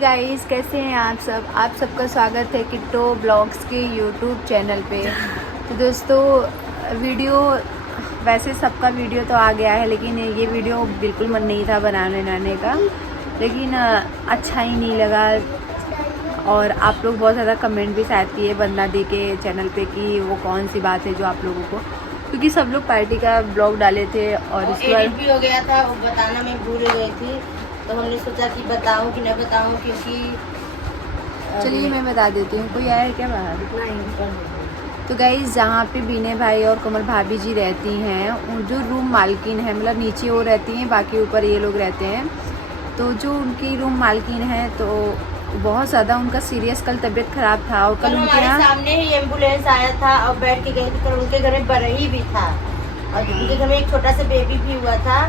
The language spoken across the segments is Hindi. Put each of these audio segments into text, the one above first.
गाइस, कैसे हैं आप सब। आप सबका स्वागत है किट्टो ब्लॉग्स के यूट्यूब चैनल पे। तो दोस्तों, वीडियो वैसे सबका वीडियो तो आ गया है, लेकिन ये वीडियो बिल्कुल मन नहीं था बनाने का, लेकिन अच्छा ही नहीं लगा। और आप लोग बहुत ज़्यादा कमेंट भी शायद किए बंदा दी के चैनल पे कि वो कौन सी बात है जो आप लोगों को, क्योंकि सब लोग पार्टी का ब्लॉग डाले थे और इसके बाद भी हो गया था, वो बताना मैं भूल गई थी, तो हमने सोचा कि बताऊं कि न बताऊं, क्योंकि चलिए मैं बता देती हूँ। कोई आया है क्या बाहर? तो गाइस, जहाँ पे बीने भाई और कमल भाभी जी रहती हैं, जो रूम मालकिन है, मतलब नीचे वो रहती हैं, बाकी ऊपर ये लोग रहते हैं। तो जो उनकी रूम मालकिन है, तो बहुत ज़्यादा उनका सीरियस कल तबीयत ख़राब था और कल उनके यहाँ सामने ही एम्बुलेंस आया था और बैठ के गई थी। कल उनके घर में बरही भी था और उनके घर में एक छोटा सा बेबी भी हुआ था,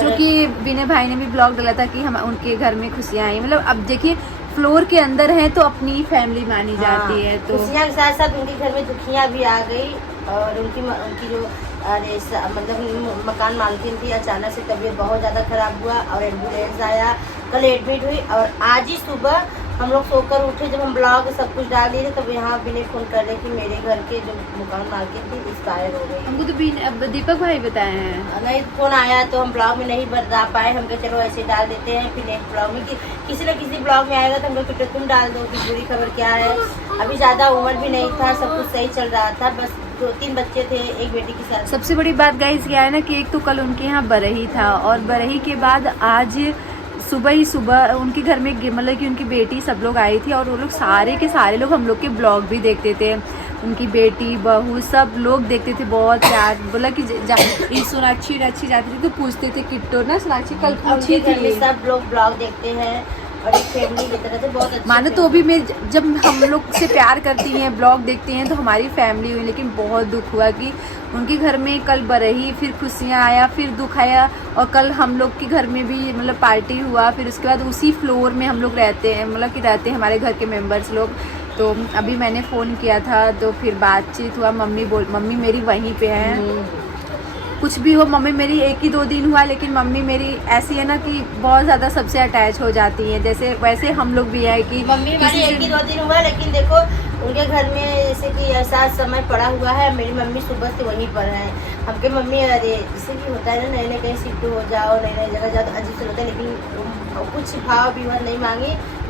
जो कि बीने भाई ने भी ब्लॉग डाला था कि हम उनके घर में खुशियाँ आई। मतलब अब देखिए, फ्लोर के अंदर है तो अपनी फैमिली मानी जाती है, तो खुशियाँ के साथ साथ उनके घर में दुखियाँ भी आ गई। और उनकी जो मतलब मकान मालकिन थी, अचानक से तबीयत बहुत ज़्यादा खराब हुआ और एम्बुलेंस आया, कल एडमिट हुई। और आज ही सुबह हम लोग सोकर उठे, जब हम ब्लॉग सब कुछ डाल दिए थे, तब यहाँ भी फोन कर रहे कि मेरे घर के जो मकान मालकिन थी एक्सपायर हो गई। हमको तो दीपक भाई बताए हैं। नहीं, फोन आया तो हम ब्लॉग में नहीं बता पाए। हम कहे चलो ऐसे डाल देते हैं, फिर नेक्स्ट ब्लॉग में किसी न किसी ब्लॉग में आएगा तो हम लोग तुम डाल दो कि बुरी खबर क्या है। अभी ज़्यादा उम्र भी नहीं था, सब कुछ सही चल रहा था, बस 2-3 बच्चे थे, एक बेटी के साथ। सबसे बड़ी बात गाइस क्या है ना कि एक तो कल उनके यहाँ बरही था और बरही के बाद आज सुबह ही सुबह उनके घर में मतलब कि उनकी बेटी सब लोग आई थी और वो लोग सारे के सारे लोग हम लोग के ब्लॉग भी देखते थे। उनकी बेटी बहू सब लोग देखते थे, बहुत प्यार। बोला कि सोनाक्षी जाती थी तो पूछते थे किट्टो ना, सोनाक्षी कल पूछी थी। सब लोग ब्लॉग देखते हैं और एक फैमिली की तरह से बहुत अच्छा मानो तो भी मैं जब हम लोग से प्यार करती हैं, ब्लॉग देखते हैं, तो हमारी फैमिली हुई। लेकिन बहुत दुख हुआ कि उनके घर में कल बरही, फिर खुशियाँ आया, फिर दुख आया। और कल हम लोग के घर में भी मतलब पार्टी हुआ, फिर उसके बाद उसी फ्लोर में हम लोग रहते हैं, मतलब कि रहते हैं हमारे घर के मेंबर्स लोग। तो अभी मैंने फ़ोन किया था तो फिर बातचीत हुआ। मम्मी मेरी वहीं पे है। कुछ भी हो, मम्मी मेरी 1-2 दिन हुआ, लेकिन मम्मी मेरी ऐसी है ना कि बहुत ज़्यादा सबसे अटैच हो जाती है। जैसे वैसे हम लोग भी है कि मम्मी हमारी 1-2 दिन हुआ, लेकिन देखो उनके घर में जैसे कि ऐसा समय पड़ा हुआ है। मेरी मम्मी सुबह से वहीं पर है। हमके मम्मी अरे जैसे कि होता है ना, नए कहीं शिफ्ट हो जाओ, नई जगह जाओ तो अजीब से होता है, लेकिन कुछ भाव भी वह नहीं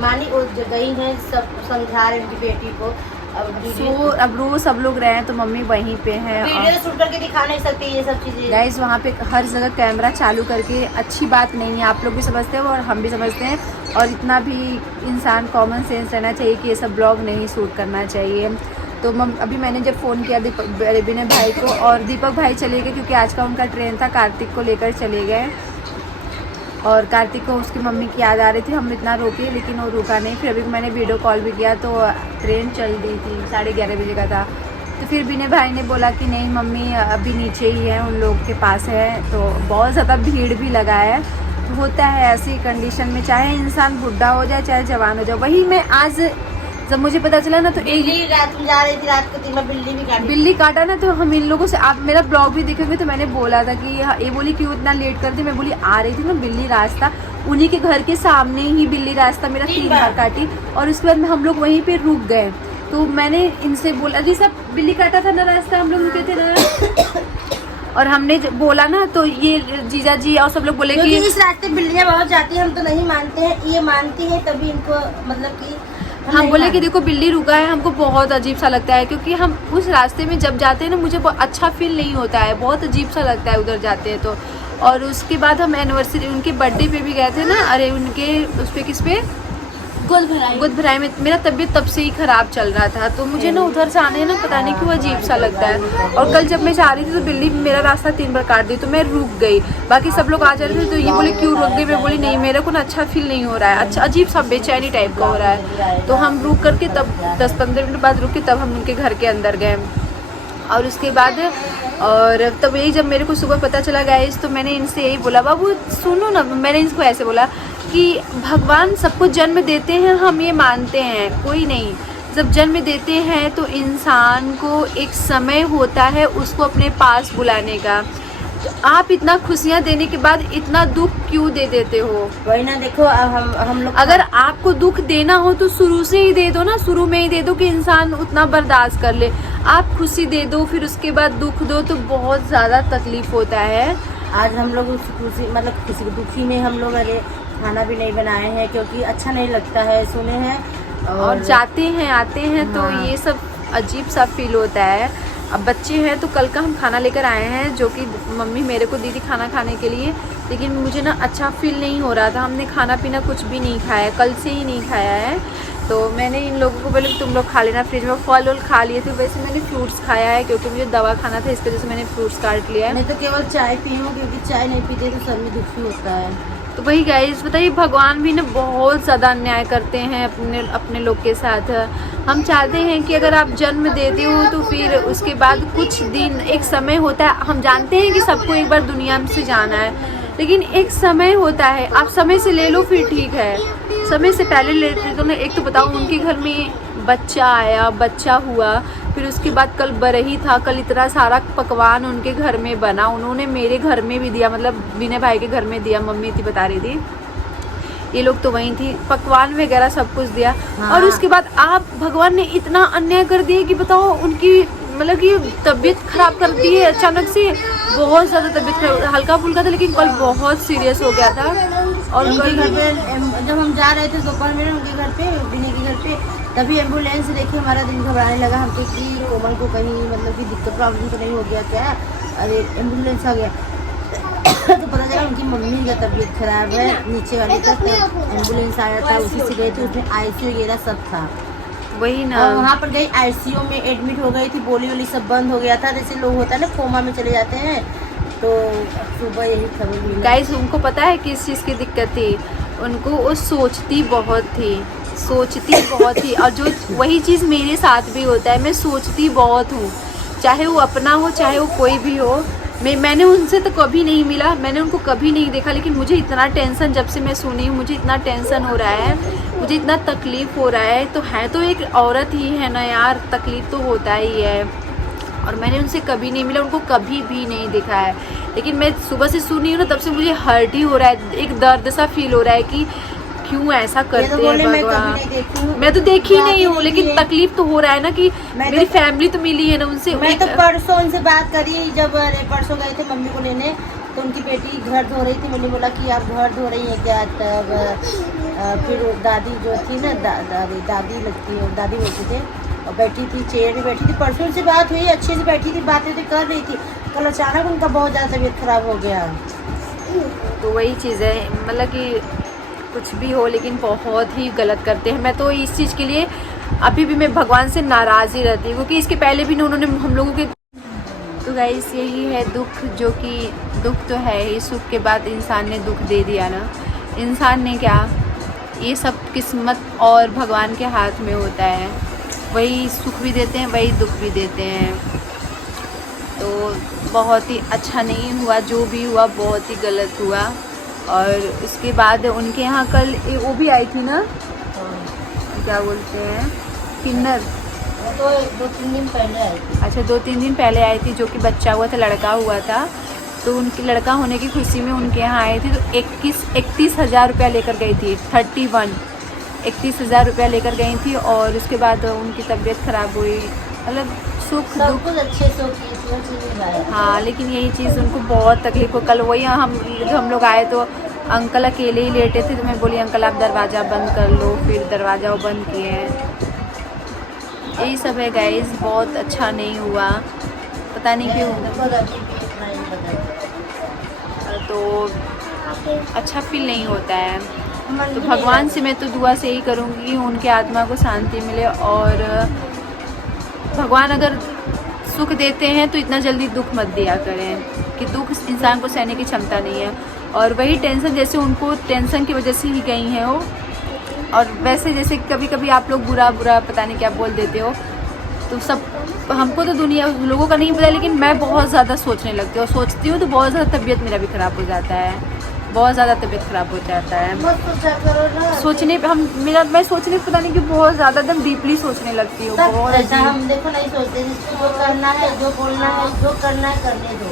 मानी वो जगह ही है। सब समझा रहे उनकी बेटी को। अब रोज सब लोग रहे हैं तो मम्मी वहीं पे हैं। वीडियो शूट करके दिखा नहीं सकती ये सब चीजें गाइस, वहाँ पे हर जगह कैमरा चालू करके अच्छी बात नहीं है। आप लोग भी समझते हैं और हम भी समझते हैं, और इतना भी इंसान कॉमन सेंस रहना चाहिए कि ये सब ब्लॉग नहीं शूट करना चाहिए। तो अभी मैंने जब फ़ोन किया बीने भाई को, और दीपक भाई चले गए क्योंकि आज का उनका ट्रेन था, कार्तिक को लेकर चले गए। और कार्तिक को उसकी मम्मी की याद आ रही थी, हम इतना रोके लेकिन वो रुका नहीं। फिर अभी मैंने वीडियो कॉल भी किया तो ट्रेन चल रही थी, 11:30 बजे का था। तो फिर बीने भाई ने बोला कि नहीं मम्मी अभी नीचे ही है, उन लोग के पास है। तो बहुत ज़्यादा भीड़ भी लगा है। तो होता है ऐसी कंडीशन में, चाहे इंसान बुढ़ा हो जाए चाहे जवान हो जाए। वही मैं आज जब मुझे पता चला ना, तो रात में जा रही थी, रात को 3 में बिल्ली काटा ना, तो हम इन लोगों से, आप मेरा ब्लॉग भी देखेंगे तो मैंने बोला था कि ये बोली क्यों इतना लेट कर दी। मैं बोली आ रही थी ना बिल्ली रास्ता, उन्हीं के घर के सामने ही बिल्ली रास्ता मेरा 3 बार काटी। और उसके बाद हम लोग वहीं पे रुक गए। तो मैंने इनसे बोला जी सब बिल्ली काटा था ना रास्ता, हम लोग रुके थे ना। और हमने बोला ना, तो ये जीजा जी और सब लोग बोले कि इस रास्ते बिल्लियाँ बहुत जाती है, हम तो नहीं मानते हैं, ये मानती है तभी इनको, मतलब कि हम बोले कि देखो बिल्ली रुका है, हमको बहुत अजीब सा लगता है, क्योंकि हम उस रास्ते में जब जाते हैं ना, मुझे अच्छा फील नहीं होता है, बहुत अजीब सा लगता है उधर जाते हैं तो। और उसके बाद हम एनिवर्सरी उनके बर्थडे पे भी गए थे ना, अरे उनके उस पे किस पे गुद भराई में मेरा तबीयत तब से ही ख़राब चल रहा था। तो मुझे ना उधर से आने ना पता नहीं क्यों अजीब सा लगता है। और कल जब मैं जा रही थी तो बिल्ली मेरा रास्ता 3 बार काट दी, तो मैं रुक गई। बाकी सब लोग आ जा रहे थे तो ये बोले क्यों रुक गई। मैं बोली नहीं, मेरे को ना अच्छा फील नहीं हो रहा है, अच्छा अजीब सा बेचैनी टाइप का हो रहा है। तो हम रुक करके तब 10-15 मिनट बाद रुके, तब हम उनके घर के अंदर गए। और उसके बाद और तब यही जब मेरे को सुबह पता चला गाइस, तो मैंने इनसे यही बोला, बाबू सुनो ना, मैंने इनको ऐसे बोला कि भगवान सबको जन्म देते हैं, हम ये मानते हैं, कोई नहीं। जब जन्म देते हैं तो इंसान को एक समय होता है उसको अपने पास बुलाने का। आप इतना खुशियाँ देने के बाद इतना दुख क्यों दे देते हो? वही ना, देखो अब हम लोग अगर आपको दुख देना हो तो शुरू से ही दे दो ना, शुरू में ही दे दो कि इंसान उतना बर्दाश्त कर ले। आप खुशी दे दो फिर उसके बाद दुख दो तो बहुत ज़्यादा तकलीफ होता है। आज हम लोग उस खुशी मतलब किसी दुखी में हम लोग अरे खाना भी नहीं बनाए हैं क्योंकि अच्छा नहीं लगता है, सुने हैं और जाते हैं आते हैं तो हाँ। ये सब अजीब सा फील होता है। अब बच्चे हैं तो कल का हम खाना लेकर आए हैं जो कि मम्मी मेरे को दी थी खाना खाने के लिए, लेकिन मुझे ना अच्छा फील नहीं हो रहा था। हमने खाना पीना कुछ भी नहीं खाया, कल से ही नहीं खाया है। तो मैंने इन लोगों को बोले तुम लोग खा लेना, फ्रिज में फल वल खा लिए थे। वैसे मैंने फ्रूट्स खाया है क्योंकि मुझे दवा खाना था, इसकी वजह से मैंने फ्रूट्स काट लिया है। मैं तो केवल चाय पी हूँ क्योंकि चाय नहीं पीते तो सर में दुखी होता है। तो वही गाइस बताइए, भगवान भी ना बहुत ज़्यादा अन्याय करते हैं अपने लोग के साथ। हम चाहते हैं कि अगर आप जन्म देते हो तो फिर उसके बाद कुछ दिन एक समय होता है, हम जानते हैं कि सबको एक बार दुनिया से जाना है, लेकिन एक समय होता है, आप समय से ले लो फिर ठीक है। समय से पहले लेते तो ना, एक तो बताओ उनके घर में बच्चा आया, बच्चा हुआ, फिर उसके बाद कल बरही था, कल इतना सारा पकवान उनके घर में बना, उन्होंने मेरे घर में भी दिया, मतलब विनय भाई के घर में दिया, मम्मी थी बता रही थी, ये लोग तो वहीं थी, पकवान वगैरह सब कुछ दिया। हाँ। और उसके बाद आप भगवान ने इतना अन्याय कर दिया कि बताओ उनकी मतलब कि तबीयत खराब कर दी है अचानक से, बहुत ज़्यादा तबीयत खराब, हल्का फुल्का था लेकिन कल बहुत सीरियस हो गया था। और उनके कल घर पे जब हम जा रहे थे दोपहर में उनके घर पे, विनय के घर पे, तभी एम्बुलेंस देखे हमारा दिल घबराने लगा हमसे कि कोमल को कहीं मतलब कि दिक्कत प्रॉब्लम तो नहीं हो गया क्या, अरे एम्बुलेंस आ गया। तो पता चला उनकी मम्मी का तबीयत खराब है, नीचे वाली तक एम्बुलेंस आया था, उसी से गए थे, उसमें आईसीयू वगैरह सब था। वही ना, और वहाँ पर गई आईसीयू में एडमिट हो गई थी, बोली वोली सब बंद हो गया था, जैसे लोग होता है ना कोमा में चले जाते हैं। तो सुबह यही खबर मिली। गाइस उनको पता है किस चीज़ की दिक्कत थी, उनको वो सोचती बहुत थी और जो वही चीज़ मेरे साथ भी होता है, मैं सोचती बहुत हूँ, चाहे वो अपना हो चाहे वो कोई भी हो। मैंने उनसे तो कभी नहीं मिला, मैंने उनको कभी नहीं देखा, लेकिन मुझे इतना टेंशन, जब से मैं सुनी हूँ मुझे इतना टेंशन हो रहा है, मुझे इतना तकलीफ़ हो रहा है। तो है तो एक औरत ही है ना यार, तकलीफ़ तो होता ही है। और मैंने उनसे कभी नहीं मिला, उनको कभी भी नहीं देखा है, लेकिन मैं सुबह से सुनी हूँ ना तब से मुझे हर्ट ही हो रहा है, एक दर्द सा फील हो रहा है कि क्यों ऐसा करते हैं भगवान। मैं तो देखी नहीं हूँ, लेकिन तकलीफ तो हो रहा है ना कि मेरी फैमिली तो मिली है ना उनसे। मैं तो परसों उनसे बात करी, जब परसों गए थे मम्मी को लेने, तो उनकी बेटी घर धो रही थी, मैंने बोला कि आप घर धो रही हैं क्या, तब फिर दादी जो थी ना दादी लगती है, दादी बोलती थे, और बैठी थी चेयर में बैठी थी, परसों से बात हुई, अच्छे से बैठी थी, बातें कर रही थी, कल अचानक उनका बहुत ज़्यादा तबीयत खराब हो गया। तो वही चीज़ है, मतलब कि कुछ भी हो लेकिन बहुत ही गलत करते हैं। मैं तो इस चीज़ के लिए अभी भी मैं भगवान से नाराज़ ही रहती हूँ, क्योंकि इसके पहले भी उन्होंने हम लोगों के। तो गाइस यही है दुख, जो कि दुख तो है ही, सुख के बाद इंसान ने दुख दे दिया ना, इंसान ने क्या, ये सब किस्मत और भगवान के हाथ में होता है, वही सुख भी देते हैं वही दुख भी देते हैं। तो बहुत ही अच्छा नहीं हुआ, जो भी हुआ बहुत ही गलत हुआ। और उसके बाद उनके यहाँ कल वो भी आई थी ना, क्या बोलते हैं, किन्नर, तो 2-3 दिन पहले आई थी। अच्छा 2-3 दिन पहले आई थी, जो कि बच्चा हुआ था, लड़का हुआ था, तो उनकी लड़का होने की खुशी में उनके यहाँ आए थे। तो 31,000 रुपया लेकर गई थी, 31,000 रुपया लेकर गई थी। और उसके बाद उनकी तबीयत ख़राब हुई, मतलब सुख दुख कुछ अच्छे से हाँ, लेकिन यही चीज़ उनको बहुत तकलीफ हो। कल वही हम लोग आए तो अंकल अकेले ही लेटे थे, तो मैं बोली अंकल आप दरवाज़ा बंद कर लो, फिर दरवाज़ा वो बंद किए हैं। यही सब है गाइस, बहुत अच्छा नहीं हुआ, पता नहीं क्यों, तो अच्छा फील नहीं होता है। तो भगवान से मैं तो दुआ से ही करूँगी कि उनके आत्मा को शांति मिले। और भगवान अगर सुख देते हैं तो इतना जल्दी दुख मत दिया करें, कि दुख इंसान को सहने की क्षमता नहीं है। और वही टेंशन, जैसे उनको टेंशन की वजह से ही गई हैं वो, और वैसे जैसे कभी कभी आप लोग बुरा पता नहीं क्या बोल देते हो, तो सब हमको तो दुनिया लोगों का नहीं पता, लेकिन मैं बहुत ज़्यादा सोचने लगती हूँ, और सोचती हूँ तो बहुत ज़्यादा तबीयत मेरा भी ख़राब हो जाता है, बहुत ज़्यादा तबीयत ख़राब हो जाता है। सोचने पे मैं सोचने पता नहीं कि बहुत ज़्यादा एकदम डीपली सोचने लगती हूँ, बहुत ऐसा हम देखो नहीं सोचते, जो करना है, जो बोलना है, जो करना है करने दो,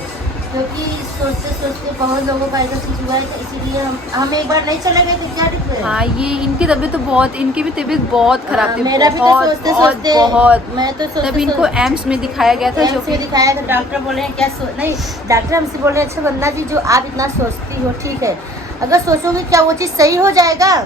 क्योंकि सोचते सोचते बहुत लोगों का ऐसा चीज हुआ है, तो इसीलिए हम एक बार नहीं चले गए तो क्या दिक्कत है। हाँ, ये इनकी तबीयत तो बहुत, इनकी भी तबीयत बहुत खराब थी, मेरा भी तो बहुत सोचते बहुत सोचते बहुत। मैं तो सोचते तब इनको एम्स में दिखाया गया था, जो एम्स में दिखाया था। डॉक्टर बोले हैं क्या नहीं, डॉक्टर हमसे बोले अच्छा वंदना जी जो आप इतना सोचती हो ठीक है, अगर सोचोगे क्या वो चीज़ सही हो जाएगा,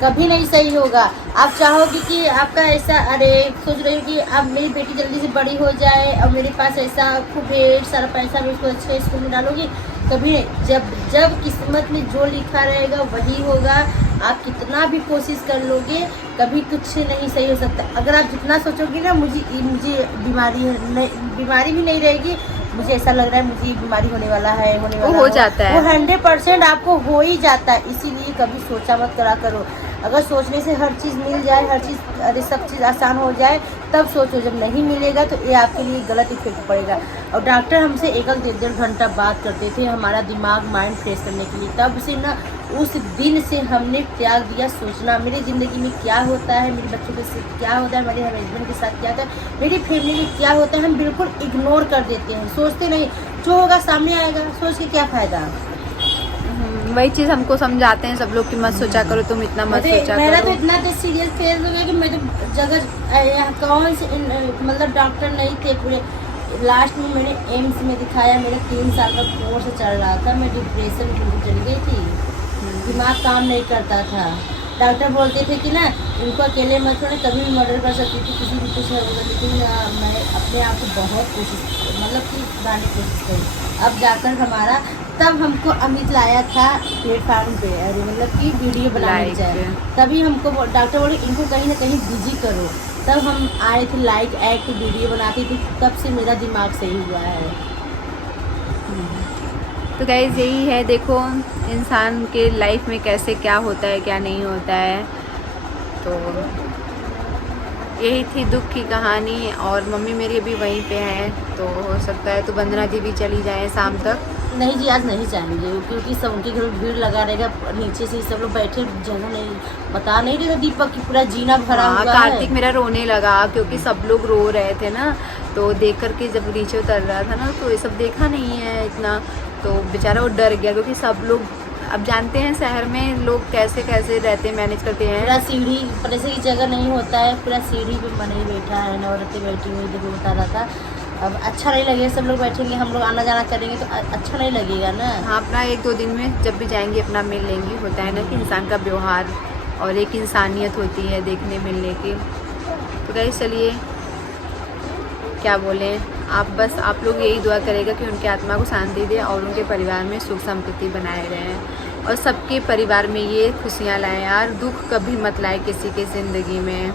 कभी नहीं सही होगा। आप चाहोगे कि आपका ऐसा, अरे सोच रहे हो कि अब मेरी बेटी जल्दी से बड़ी हो जाए और मेरे पास ऐसा खूब ढेर सारा पैसा, मैं उसको अच्छे स्कूल में डालूंगी, कभी नहीं। जब जब किस्मत में जो लिखा रहेगा वही होगा। आप कितना भी कोशिश कर लोगे, कभी कुछ नहीं सही हो सकता। अगर आप जितना सोचोगे ना मुझे बीमारी भी नहीं रहेगी, मुझे ऐसा लग रहा है मुझे बीमारी होने वाला है, होने वाला हो जाता है, वो 100% आपको हो ही जाता है। इसीलिए कभी सोचा मत करा करो। अगर सोचने से हर चीज़ मिल जाए, हर चीज़, अरे सब चीज़ आसान हो जाए तब सोचो, जब नहीं मिलेगा तो ये आपके लिए गलत इफेक्ट पड़ेगा। और डॉक्टर हमसे 1-1 घंटा बात करते थे हमारा दिमाग माइंड फ्रेश करने के लिए। तब से ना उस दिन से हमने त्याग दिया सोचना मेरी ज़िंदगी में क्या होता है, मेरे बच्चों के साथ क्या होता है, मेरे हस्बैंड के साथ क्या होता है, मेरी फैमिली में क्या होता है, हम बिल्कुल इग्नोर कर देते हैं, सोचते नहीं। जो होगा सामने आएगा, सोच के क्या फ़ायदा। वही चीज़ हमको समझाते हैं सब लोग कि मत सोचा करो, तुम इतना मत सोचा मेरा तो करो। इतना सीरियस फेस हो गया कि मैं तो जगह कौन से मतलब डॉक्टर नहीं थे पूरे। लास्ट में मैंने एम्स में दिखाया, मेरा 3 साल का कोर्स चल रहा था, मैं डिप्रेशन में चली गई थी, दिमाग काम नहीं करता था। डॉक्टर बोलते थे कि ना इनको अकेले मत छोड़े, कभी भी मर्डर कर सकती थी, किसी भी कुछ होगा। लेकिन मैं अपने आप को बहुत कोशिश मतलब कि सुधारने की कोशिश करी। अब जाकर हमारा, तब हमको अमित लाया था प्लेटफार्म पे, अरे मतलब कि वीडियो बनाने जाए, तभी हमको डॉक्टर बोले इनको कहीं ना कहीं बिजी करो। तब हम आए थे, लाइक एक्ट वीडियो बनाती थी, तब से मेरा दिमाग सही हुआ है। तो गाइस यही है, देखो इंसान के लाइफ में कैसे क्या होता है क्या नहीं होता है। तो यही थी दुख की कहानी, और मम्मी मेरी अभी वहीं पे है, तो हो सकता है तो वंदना दी भी चली जाए शाम तक। नहीं जी, आज नहीं जाएंगे क्योंकि सब उनके घर में भीड़ लगा रहेगा, नीचे से सब लोग बैठे, जगह नहीं, बता नहीं रहे दीपक की पूरा जीना भरा हुआ है। कार्तिक मेरा रोने लगा क्योंकि सब लोग रो रहे थे ना, तो देख करके जब नीचे उतर रहा था ना तो ये सब देखा नहीं है इतना, तो बेचारा वो डर गया क्योंकि सब लोग अब जानते हैं शहर में लोग कैसे कैसे रहते हैं, मैनेज करते हैं। पूरा सीढ़ी पर ऐसे की जगह नहीं होता है, पूरा सीढ़ी पे मन ही बैठा है, औरतें बैठी हुई जब बता रहा था। अब अच्छा नहीं लगेगा, सब लोग बैठेंगे, हम लोग आना जाना करेंगे तो अच्छा नहीं लगेगा ना। हाँ, अपना 1-2 दिन में जब भी जाएंगे अपना मिल लेंगे। होता है ना कि इंसान का व्यवहार और एक इंसानियत होती है देखने मिलने की। तो गाइस चलिए क्या बोलें, आप लोग यही दुआ करेगा कि उनकी आत्मा को शांति दे और उनके परिवार में सुख समृद्धि बनाए रहें और सबके परिवार में ये खुशियाँ लाएं यार। दुख कभी मत लाए किसी के ज़िंदगी में।